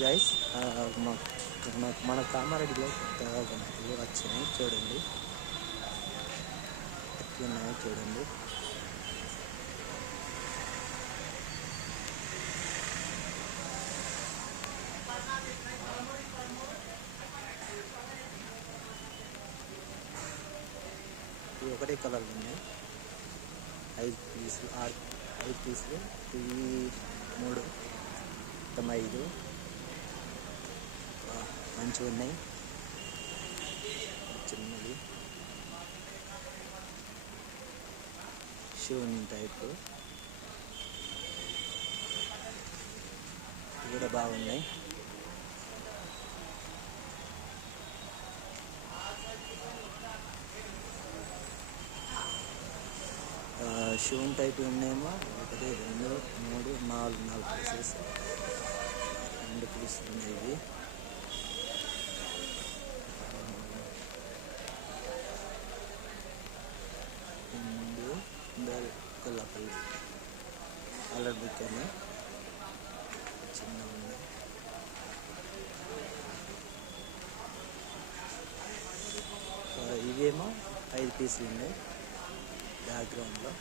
Guys, మన కామారెడ్డిలో కొత్తగా గణపతులు వచ్చినాయి. చూడండి ఎట్లున్నాయో చూడండి. ఇవి ఒకటే కలర్లు ఉన్నాయి. 5 పీసులు 5 పీసులు, ఇవి 3 మొత్తం 5 మంచిగా ఉన్నాయి. చిన్నది షూన్ టైప్ కూడా బాగున్నాయి. షూన్ టైప్ ఉన్నాయేమో 1 2 3 4 పీసెస్, 2 పీసులు ఉన్నాయి. ఇవి కొల్లపల్లి ఆల్రెడీ బుక్కాను. చిన్న ఉంది. ఇవేమో 5 పీసులు ఉన్నాయి. బ్యాక్గ్రౌండ్లో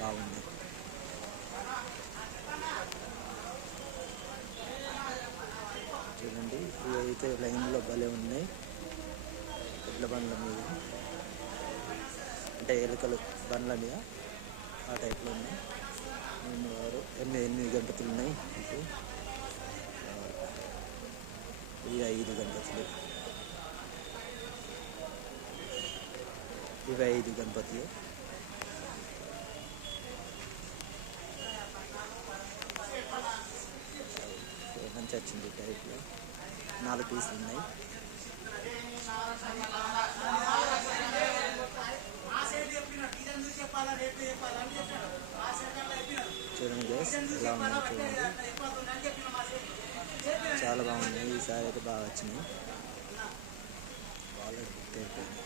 బాగున్నాయి. చూడండి, ఇవి అయితే లైన్లో భలే ఉన్నాయి. ఎడ్ల బండ్ల మీద, అంటే ఎలుకలు బండ్ల మీద ఆ టైప్లో ఉన్నాయి. 8 గణపతులు ఉన్నాయి. ఇవి 5 గణపతులు. ఇవి 5 గణపతులు. మంచి వచ్చింది టైప్లో. 4 పీసులు ఉన్నాయి. చూడండి గైస్, ఎలా ఉన్నాయి చూడండి. చాలా బాగున్నాయి. ఈసారి అయితే బాగా వచ్చినాయి. ఆల్రెడీ బుక్ అయిపోయింది.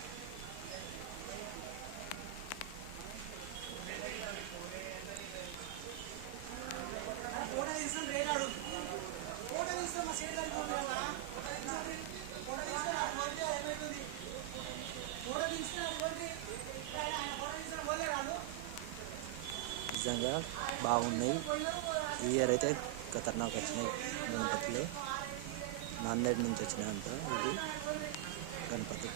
నిజంగా బాగున్నాయి. ఈ ఇయర్ అయితే ఖతర్నాక్ వచ్చినాయి గణపతులు. నాందేడ్ నుంచి వచ్చినాయంట ఇవి గణపతి.